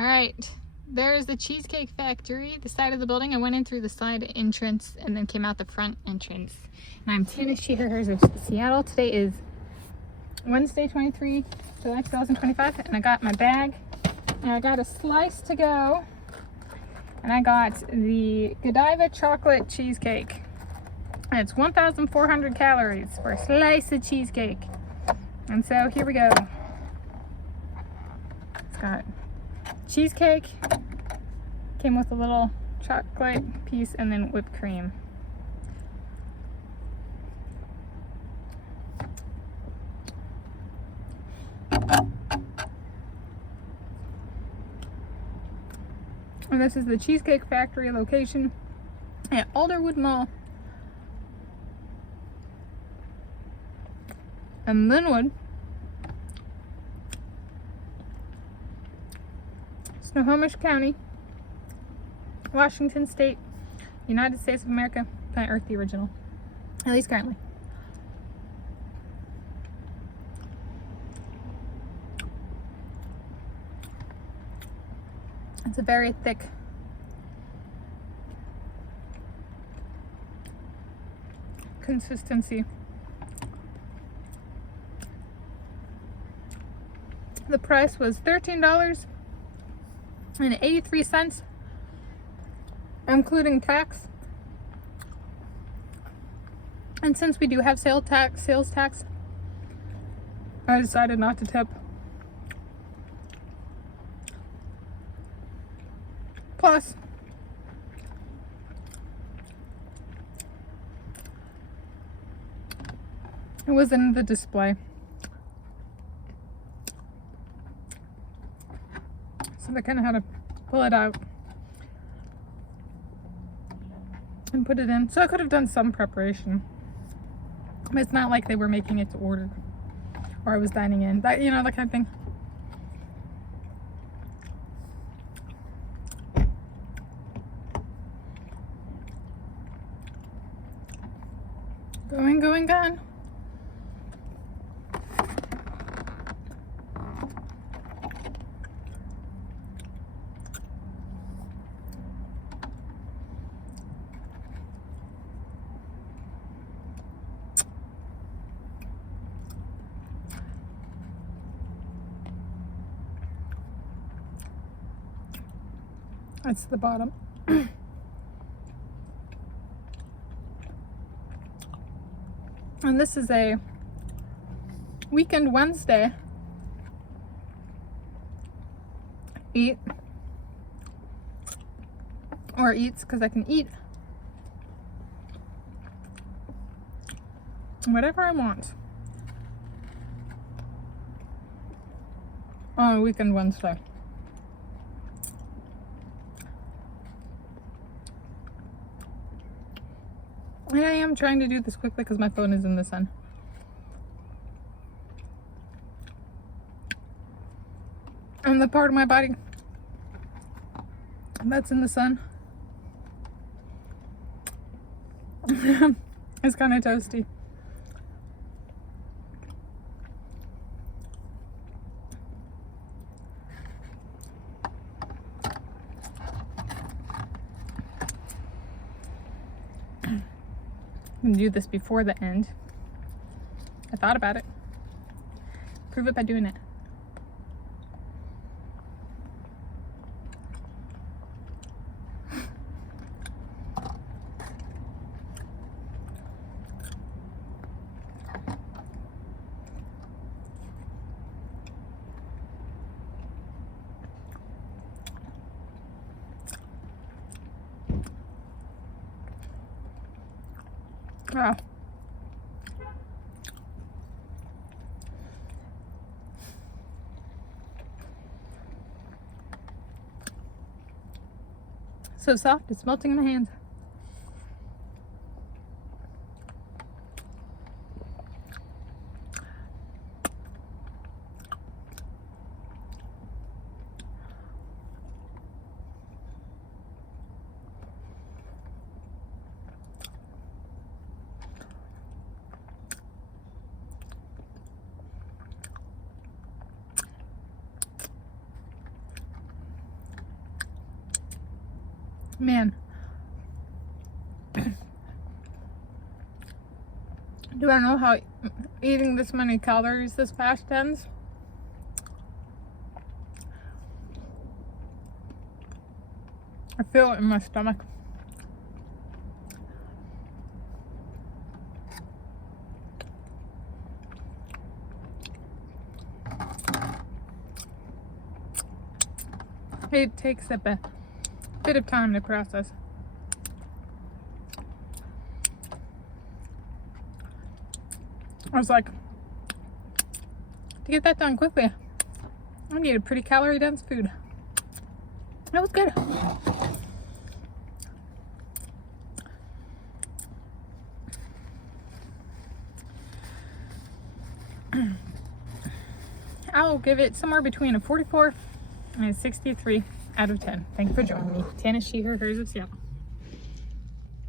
All right, there's the Cheesecake Factory, the side of the building. I went in through the side entrance and then came out the front entrance. And I'm Tanis Leonhardi of Seattle. Today is Wednesday, 23 July 2025, and I got my bag and I got a slice to go, and I got the Godiva Chocolate Cheesecake. And it's 1,400 calories for a slice of cheesecake. And so here we go. It's got cheesecake, came with a little chocolate piece, and then whipped cream. And this is the Cheesecake Factory location at Alderwood Mall in Lynnwood, Snohomish County, Washington State, United States of America, planet Earth, the original, at least currently. It's a very thick consistency. The price was $13.83, including tax. And since we do have sales tax, I decided not to tip. Plus, it was in the display. So I kind of had to pull it out and put it in. So I could have done some preparation. But it's not like they were making it to order or I was dining in. That, you know, that kind of thing. Going, gone. That's the bottom. And this is a weekend Wednesday eats, because I can eat whatever I want on a weekend Wednesday. And I am trying to do this quickly because my phone is in the sun. And the part of my body that's in the sun is kind of toasty. I'm gonna do this before the end. I thought about it. Prove it by doing it. Wow. So soft, it's melting in my hands. Man. Do I know how eating this many calories this fast ends? I feel it in my stomach. It takes a bit of time to process. I was like, to get that done quickly, I needed pretty calorie dense food. That was good. I'll give it somewhere between a 44 and a 63 out of 10. Thank you for joining me. Tanis, she, her, hers of Seattle.